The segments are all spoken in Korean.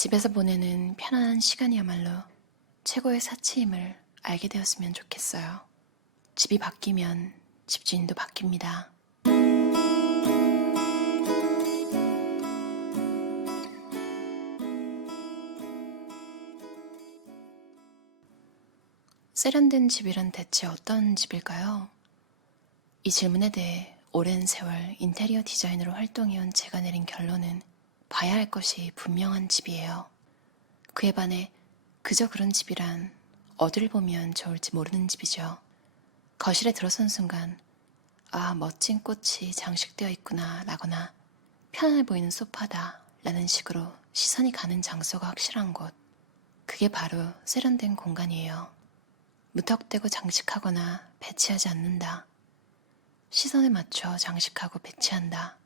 집에서 보내는 편안한 시간이야말로 최고의 사치임을 알게 되었으면 좋겠어요. 집이 바뀌면 집주인도 바뀝니다. 세련된 집이란 대체 어떤 집일까요? 이 질문에 대해 오랜 세월 인테리어 디자이너로 활동해온 제가 내린 결론은 봐야 할 것이 분명한 집이에요. 그에 반해 그저 그런 집이란 어디를 보면 좋을지 모르는 집이죠. 거실에 들어선 순간 아, 멋진 꽃이 장식되어 있구나 라거나 편안해 보이는 소파다 라는 식으로 시선이 가는 장소가 확실한 곳, 그게 바로 세련된 공간이에요. 무턱대고 장식하거나 배치하지 않는다. 시선에 맞춰 장식하고 배치한다.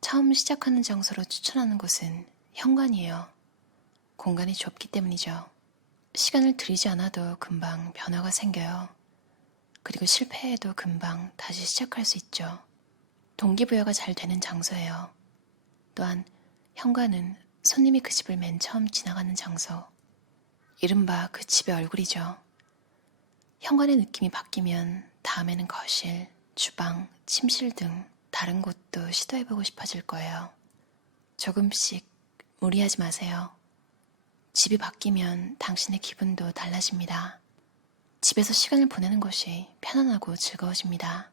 처음 시작하는 장소로 추천하는 곳은 현관이에요. 공간이 좁기 때문이죠. 시간을 들이지 않아도 금방 변화가 생겨요. 그리고 실패해도 금방 다시 시작할 수 있죠. 동기부여가 잘 되는 장소예요. 또한 현관은 손님이 그 집을 맨 처음 지나가는 장소, 이른바 그 집의 얼굴이죠. 현관의 느낌이 바뀌면 다음에는 거실, 주방, 침실 등 다른 곳도 시도해보고 싶어질 거예요. 조금씩 무리하지 마세요. 집이 바뀌면 당신의 기분도 달라집니다. 집에서 시간을 보내는 것이 편안하고 즐거워집니다.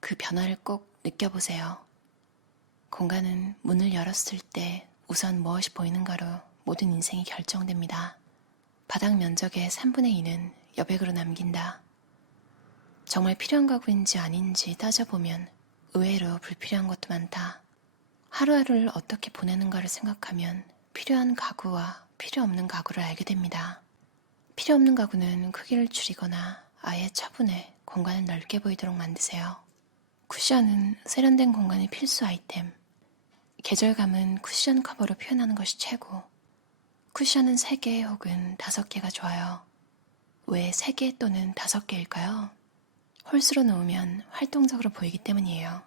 그 변화를 꼭 느껴보세요. 공간은 문을 열었을 때 우선 무엇이 보이는가로 모든 인생이 결정됩니다. 바닥 면적의 3분의 2는 여백으로 남긴다. 정말 필요한 가구인지 아닌지 따져보면 의외로 불필요한 것도 많다. 하루하루를 어떻게 보내는가를 생각하면 필요한 가구와 필요 없는 가구를 알게 됩니다. 필요 없는 가구는 크기를 줄이거나 아예 처분해 공간을 넓게 보이도록 만드세요. 쿠션은 세련된 공간의 필수 아이템. 계절감은 쿠션 커버로 표현하는 것이 최고. 쿠션은 3개 혹은 5개가 좋아요. 왜 3개 또는 5개일까요? 홀수로 놓으면 활동적으로 보이기 때문이에요.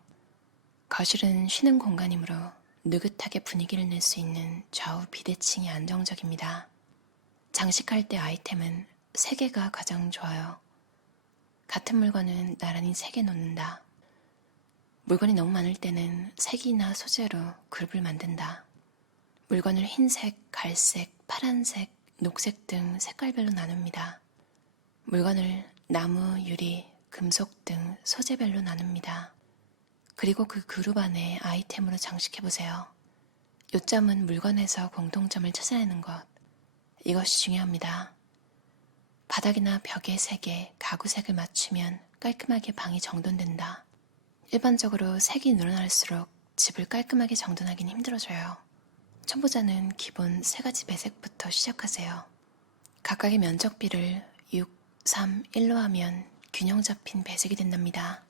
거실은 쉬는 공간이므로 느긋하게 분위기를 낼 수 있는 좌우 비대칭이 안정적입니다. 장식할 때 아이템은 3개가 가장 좋아요. 같은 물건은 나란히 3개 놓는다. 물건이 너무 많을 때는 색이나 소재로 그룹을 만든다. 물건을 흰색, 갈색, 파란색, 녹색 등 색깔별로 나눕니다. 물건을 나무, 유리, 금속 등 소재별로 나눕니다. 그리고 그 그룹 안에 아이템으로 장식해보세요. 요점은 물건에서 공통점을 찾아내는 것. 이것이 중요합니다. 바닥이나 벽의 색에 가구 색을 맞추면 깔끔하게 방이 정돈된다. 일반적으로 색이 늘어날수록 집을 깔끔하게 정돈하기는 힘들어져요. 초보자는 기본 3가지 배색부터 시작하세요. 각각의 면적비를 6, 3, 1로 하면 균형 잡힌 배색이 된답니다.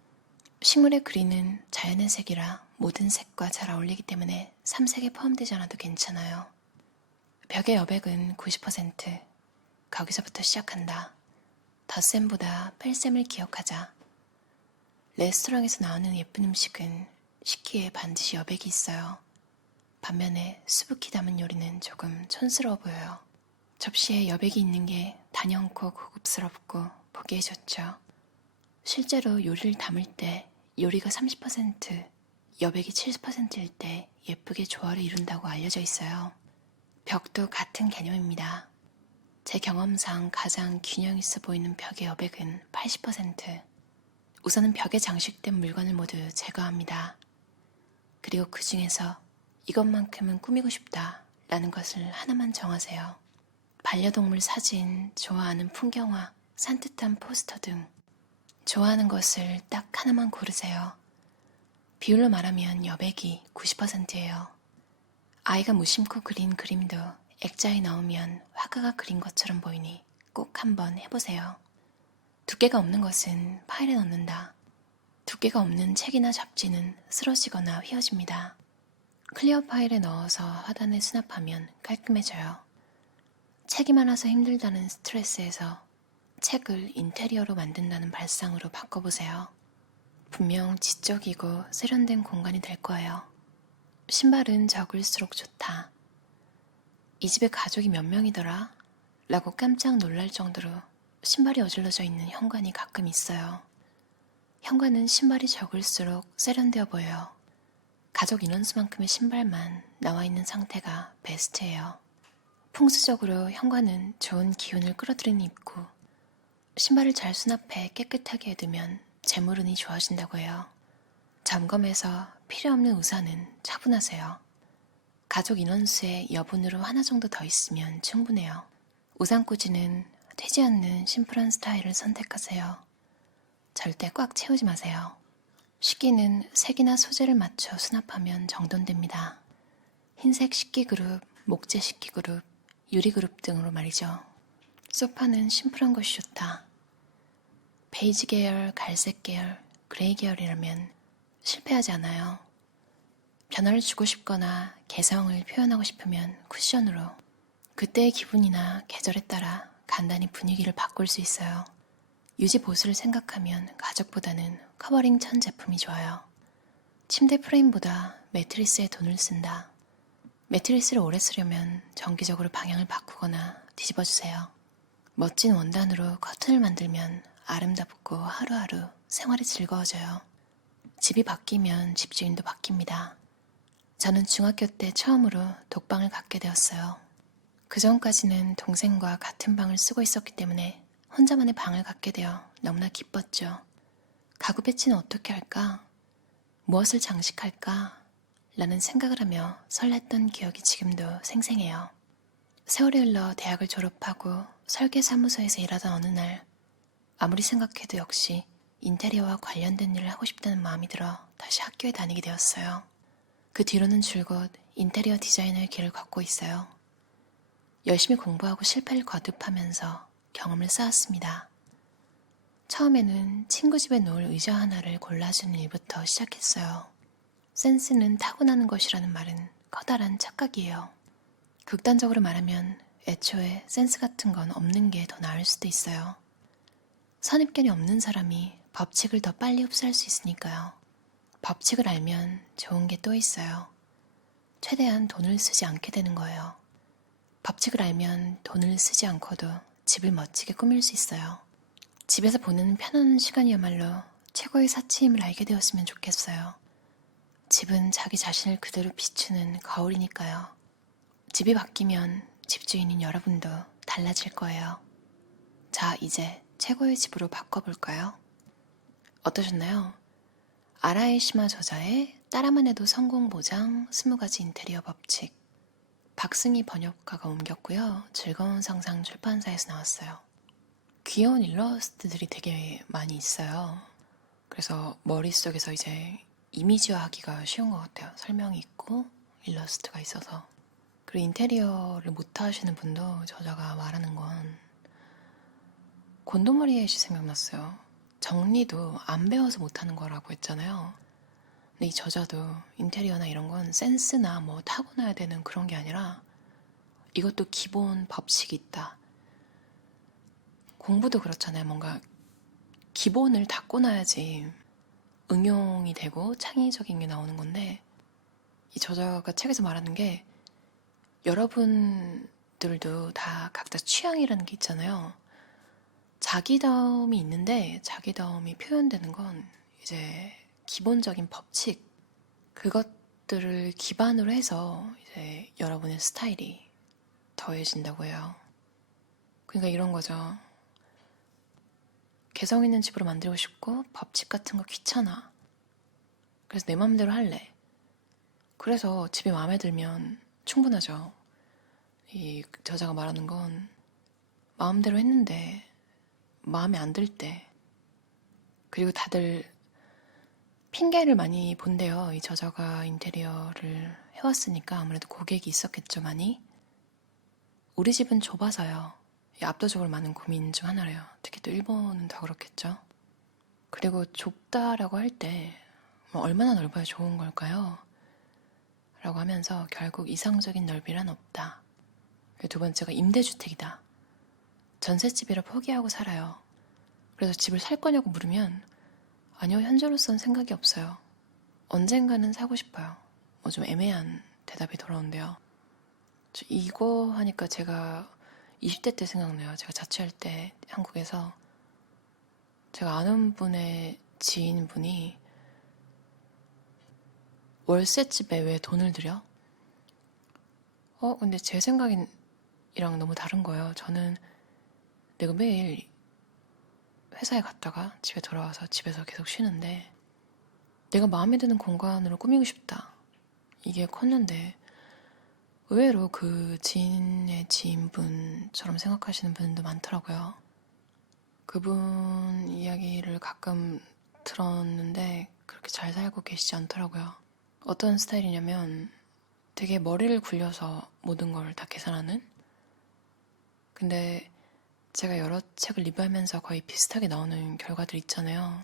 식물의 그리는 자연의 색이라 모든 색과 잘 어울리기 때문에 3색에 포함되지 않아도 괜찮아요. 벽의 여백은 90%, 거기서부터 시작한다. 덧셈보다 뺄셈을 기억하자. 레스토랑에서 나오는 예쁜 음식은 식기에 반드시 여백이 있어요. 반면에 수북히 담은 요리는 조금 촌스러워 보여요. 접시에 여백이 있는 게 단연코 고급스럽고 보기에 좋죠. 실제로 요리를 담을 때 요리가 30%, 여백이 70%일 때 예쁘게 조화를 이룬다고 알려져 있어요. 벽도 같은 개념입니다. 제 경험상 가장 균형 있어 보이는 벽의 여백은 80%. 우선은 벽에 장식된 물건을 모두 제거합니다. 그리고 그 중에서 이것만큼은 꾸미고 싶다 라는 것을 하나만 정하세요. 반려동물 사진, 좋아하는 풍경화, 산뜻한 포스터 등 좋아하는 것을 딱 하나만 고르세요. 비율로 말하면 여백이 90%예요. 아이가 무심코 그린 그림도 액자에 넣으면 화가가 그린 것처럼 보이니 꼭 한번 해보세요. 두께가 없는 것은 파일에 넣는다. 두께가 없는 책이나 잡지는 쓰러지거나 휘어집니다. 클리어 파일에 넣어서 화단에 수납하면 깔끔해져요. 책이 많아서 힘들다는 스트레스에서 책을 인테리어로 만든다는 발상으로 바꿔보세요. 분명 지적이고 세련된 공간이 될 거예요. 신발은 적을수록 좋다. 이 집에 가족이 몇 명이더라? 라고 깜짝 놀랄 정도로 신발이 어질러져 있는 현관이 가끔 있어요. 현관은 신발이 적을수록 세련되어 보여요. 가족 인원수만큼의 신발만 나와 있는 상태가 베스트예요. 풍수적으로 현관은 좋은 기운을 끌어들이는 입구. 신발을 잘 수납해 깨끗하게 해두면 재물운이 좋아진다고 해요. 점검해서 필요 없는 우산은 처분하세요. 가족 인원수의 여분으로 하나 정도 더 있으면 충분해요. 우산꽂이는 튀지 않는 심플한 스타일을 선택하세요. 절대 꽉 채우지 마세요. 식기는 색이나 소재를 맞춰 수납하면 정돈됩니다. 흰색 식기 그룹, 목재 식기 그룹, 유리 그룹 등으로 말이죠. 소파는 심플한 것이 좋다. 베이지 계열, 갈색 계열, 그레이 계열이라면 실패하지 않아요. 변화를 주고 싶거나 개성을 표현하고 싶으면 쿠션으로 그때의 기분이나 계절에 따라 간단히 분위기를 바꿀 수 있어요. 유지 보수를 생각하면 가죽보다는 커버링 천 제품이 좋아요. 침대 프레임보다 매트리스에 돈을 쓴다. 매트리스를 오래 쓰려면 정기적으로 방향을 바꾸거나 뒤집어주세요. 멋진 원단으로 커튼을 만들면 아름답고 하루하루 생활이 즐거워져요. 집이 바뀌면 집주인도 바뀝니다. 저는 중학교 때 처음으로 독방을 갖게 되었어요. 그 전까지는 동생과 같은 방을 쓰고 있었기 때문에 혼자만의 방을 갖게 되어 너무나 기뻤죠. 가구 배치는 어떻게 할까? 무엇을 장식할까? 라는 생각을 하며 설렜던 기억이 지금도 생생해요. 세월이 흘러 대학을 졸업하고 설계사무소에서 일하던 어느 날 아무리 생각해도 역시 인테리어와 관련된 일을 하고 싶다는 마음이 들어 다시 학교에 다니게 되었어요. 그 뒤로는 줄곧 인테리어 디자이너의 길을 걷고 있어요. 열심히 공부하고 실패를 거듭하면서 경험을 쌓았습니다. 처음에는 친구 집에 놓을 의자 하나를 골라주는 일부터 시작했어요. 센스는 타고나는 것이라는 말은 커다란 착각이에요. 극단적으로 말하면 애초에 센스 같은 건 없는 게 더 나을 수도 있어요. 선입견이 없는 사람이 법칙을 더 빨리 흡수할 수 있으니까요. 법칙을 알면 좋은 게 또 있어요. 최대한 돈을 쓰지 않게 되는 거예요. 법칙을 알면 돈을 쓰지 않고도 집을 멋지게 꾸밀 수 있어요. 집에서 보내는 편안한 시간이야말로 최고의 사치임을 알게 되었으면 좋겠어요. 집은 자기 자신을 그대로 비추는 거울이니까요. 집이 바뀌면 집주인인 여러분도 달라질 거예요. 자, 이제 최고의 집으로 바꿔볼까요? 어떠셨나요? 아라이 시마 저자의 따라만 해도 성공 보장 20가지 인테리어 법칙. 박승희 번역가가 옮겼고요. 즐거운 상상 출판사에서 나왔어요. 귀여운 일러스트들이 되게 많이 있어요. 그래서 머릿속에서 이제 이미지화하기가 쉬운 것 같아요. 설명이 있고 일러스트가 있어서. 그리고 인테리어를 못하시는 분도 저자가 말하는 건 곤도머리에시 생각났어요. 정리도 안 배워서 못하는 거라고 했잖아요. 근데 이 저자도 인테리어나 이런 건 센스나 뭐 타고나야 되는 그런 게 아니라 이것도 기본 법칙이 있다. 공부도 그렇잖아요. 뭔가 기본을 닦고 나야지 응용이 되고 창의적인 게 나오는 건데 이 저자가 책에서 말하는 게 여러분들도 다 각자 취향이라는 게 있잖아요. 자기다움이 있는데 자기다움이 표현되는 건 이제 기본적인 법칙 그것들을 기반으로 해서 이제 여러분의 스타일이 더해진다고 해요. 그러니까 이런 거죠. 개성 있는 집으로 만들고 싶고 법칙 같은 거 귀찮아. 그래서 내 맘대로 할래. 그래서 집이 마음에 들면 충분하죠. 이 저자가 말하는 건 마음대로 했는데 마음에 안 들 때 그리고 다들 핑계를 많이 본대요. 이 저자가 인테리어를 해왔으니까 아무래도 고객이 있었겠죠, 많이. 우리 집은 좁아서요. 압도적으로 많은 고민 중 하나래요. 특히 또 일본은 더 그렇겠죠. 그리고 좁다라고 할 때 얼마나 넓어야 좋은 걸까요? 라고 하면서 결국 이상적인 넓이란 없다. 두 번째가 임대주택이다. 전셋집이라 포기하고 살아요. 그래서 집을 살 거냐고 물으면 아니요, 현재로서는 생각이 없어요. 언젠가는 사고 싶어요. 좀 애매한 대답이 돌아온대요. 이거 하니까 제가 20대 때 생각나요. 제가 자취할 때 한국에서 제가 아는 분의 지인분이 월세집에 왜 돈을 들여? 근데 제 생각이랑 너무 다른 거예요. 저는 내가 매일 회사에 갔다가 집에 돌아와서 집에서 계속 쉬는데 내가 마음에 드는 공간으로 꾸미고 싶다. 이게 컸는데 의외로 그 지인의 지인분처럼 생각하시는 분도 많더라고요. 그분 이야기를 가끔 들었는데 그렇게 잘 살고 계시지 않더라고요. 어떤 스타일이냐면 되게 머리를 굴려서 모든 걸 다 계산하는? 근데 제가 여러 책을 리뷰하면서 거의 비슷하게 나오는 결과들 있잖아요.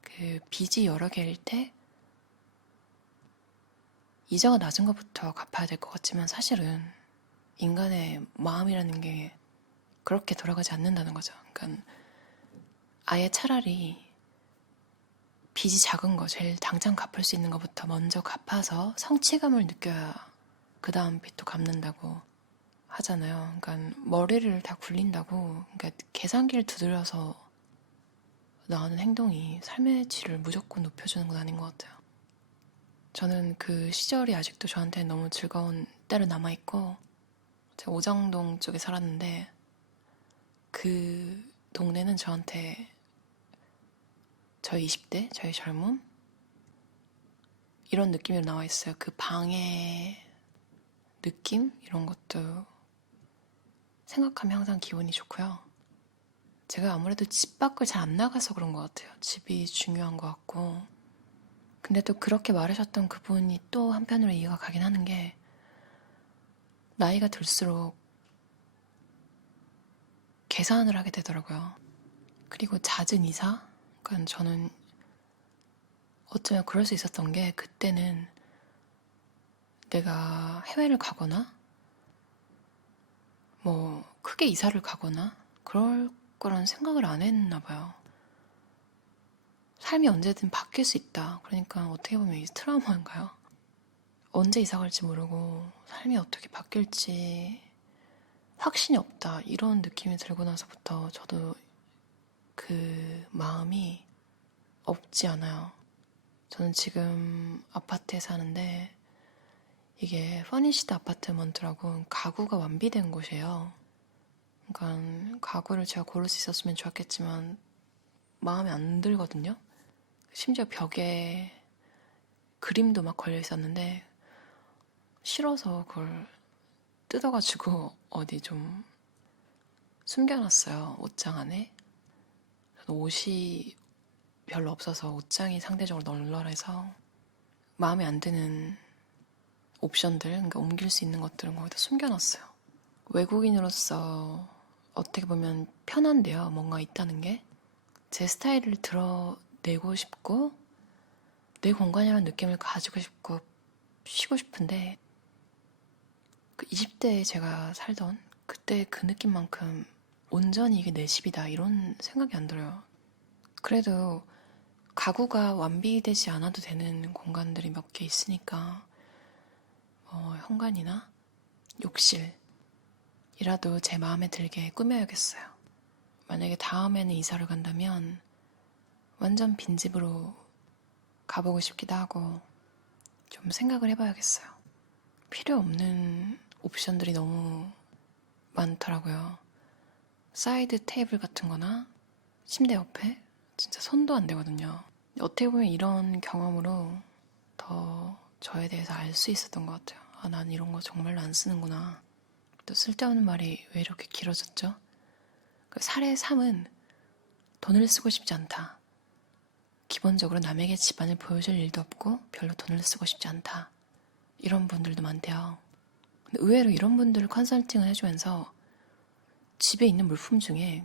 그 빚이 여러 개일 때 이자가 낮은 것부터 갚아야 될 것 같지만 사실은 인간의 마음이라는 게 그렇게 돌아가지 않는다는 거죠. 그러니까 아예 차라리 빚이 작은 거, 제일 당장 갚을 수 있는 것부터 먼저 갚아서 성취감을 느껴야 그 다음 빚도 갚는다고 하잖아요. 그러니까 머리를 다 굴린다고, 그러니까 계산기를 두드려서 나오는 행동이 삶의 질을 무조건 높여주는 건 아닌 것 같아요. 저는 그 시절이 아직도 저한테 너무 즐거운 때로 남아있고, 제가 오정동 쪽에 살았는데 그 동네는 저한테 저희 20대, 저희 젊음 이런 느낌으로 나와 있어요. 그 방의 느낌 이런 것도 생각하면 항상 기분이 좋고요. 제가 아무래도 집 밖을 잘 안 나가서 그런 것 같아요. 집이 중요한 것 같고. 근데 또 그렇게 말하셨던 그분이 또 한편으로 이해가 가긴 하는 게 나이가 들수록 계산을 하게 되더라고요. 그리고 잦은 이사? 그러니까 저는 어쩌면 그럴 수 있었던 게 그때는 내가 해외를 가거나 뭐 크게 이사를 가거나 그럴 거란 생각을 안 했나 봐요. 삶이 언제든 바뀔 수 있다. 그러니까 어떻게 보면 이 트라우마인가요? 언제 이사 갈지 모르고 삶이 어떻게 바뀔지 확신이 없다. 이런 느낌이 들고 나서부터 저도 그 마음이 없지 않아요. 저는 지금 아파트에 사는데 이게 퍼니시드 아파트먼트라고 가구가 완비된 곳이에요. 그러니까 가구를 제가 고를 수 있었으면 좋았겠지만 마음에 안 들거든요. 심지어 벽에 그림도 막 걸려 있었는데 싫어서 그걸 뜯어가지고 어디 좀 숨겨놨어요. 옷장 안에. 저는 옷이 별로 없어서 옷장이 상대적으로 널널해서 마음에 안 드는 옵션들, 그러니까 옮길 수 있는 것들은 거기다 숨겨놨어요. 외국인으로서 어떻게 보면 편한데요. 뭔가 있다는 게. 제 스타일을 드러내고 싶고 내 공간이라는 느낌을 가지고 싶고 쉬고 싶은데 그 20대에 제가 살던 그때 그 느낌만큼 온전히 이게 내 집이다 이런 생각이 안 들어요. 그래도 가구가 완비되지 않아도 되는 공간들이 몇 개 있으니까 현관이나 욕실이라도 제 마음에 들게 꾸며야겠어요. 만약에 다음에는 이사를 간다면 완전 빈집으로 가보고 싶기도 하고 좀 생각을 해봐야겠어요. 필요 없는 옵션들이 너무 많더라고요. 사이드 테이블 같은 거나 침대 옆에 진짜 손도 안 대거든요. 어떻게 보면 이런 경험으로 더 저에 대해서 알 수 있었던 것 같아요. 아, 난 이런 거 정말로 안 쓰는구나. 또 쓸데없는 말이 왜 이렇게 길어졌죠? 그 살의 삶은 돈을 쓰고 싶지 않다. 기본적으로 남에게 집안을 보여줄 일도 없고 별로 돈을 쓰고 싶지 않다. 이런 분들도 많대요. 근데 의외로 이런 분들을 컨설팅을 해주면서 집에 있는 물품 중에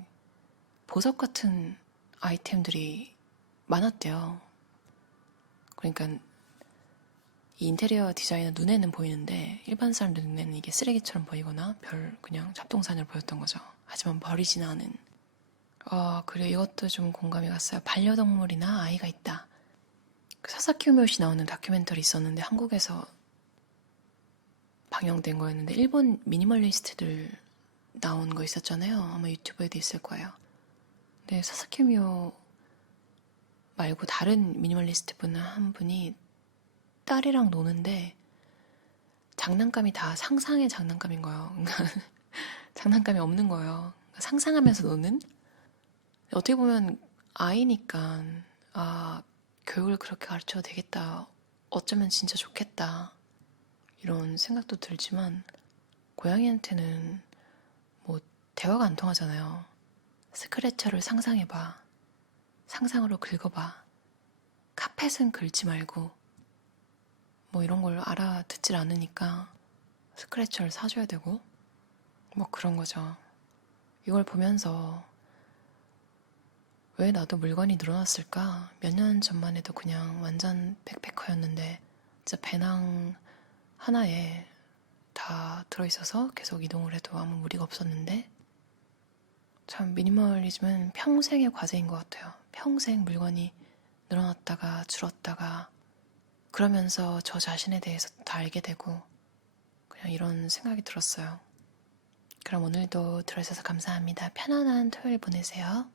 보석 같은 아이템들이 많았대요. 그러니까 이 인테리어 디자이너 눈에는 보이는데 일반 사람들 눈에는 이게 쓰레기처럼 보이거나 별 그냥 잡동사니로 보였던 거죠. 하지만 버리지는 않은. 그리고 이것도 좀 공감이 갔어요. 반려동물이나 아이가 있다. 그 사사키 우미오시 나오는 다큐멘터리 있었는데 한국에서 방영된 거였는데 일본 미니멀리스트들 나온 거 있었잖아요. 아마 유튜브에도 있을 거예요. 근데 사사키 미오 말고 다른 미니멀리스트 분 한 분이 딸이랑 노는데 장난감이 다 상상의 장난감인 거예요. 그러니까 장난감이 없는 거예요. 상상하면서 노는? 어떻게 보면 아이니까 아, 교육을 그렇게 가르쳐도 되겠다. 어쩌면 진짜 좋겠다. 이런 생각도 들지만 고양이한테는 뭐 대화가 안 통하잖아요. 스크래처를 상상해봐. 상상으로 긁어봐. 카펫은 긁지 말고 뭐 이런 걸 알아듣질 않으니까 스크래처를 사줘야 되고 뭐 그런 거죠. 이걸 보면서 왜 나도 물건이 늘어났을까? 몇 년 전만 해도 그냥 완전 백패커였는데 진짜 배낭 하나에 다 들어있어서 계속 이동을 해도 아무 무리가 없었는데 참 미니멀리즘은 평생의 과제인 것 같아요. 평생 물건이 늘어났다가 줄었다가 그러면서 저 자신에 대해서 다 알게 되고 그냥 이런 생각이 들었어요. 그럼 오늘도 들어주셔서 감사합니다. 편안한 토요일 보내세요.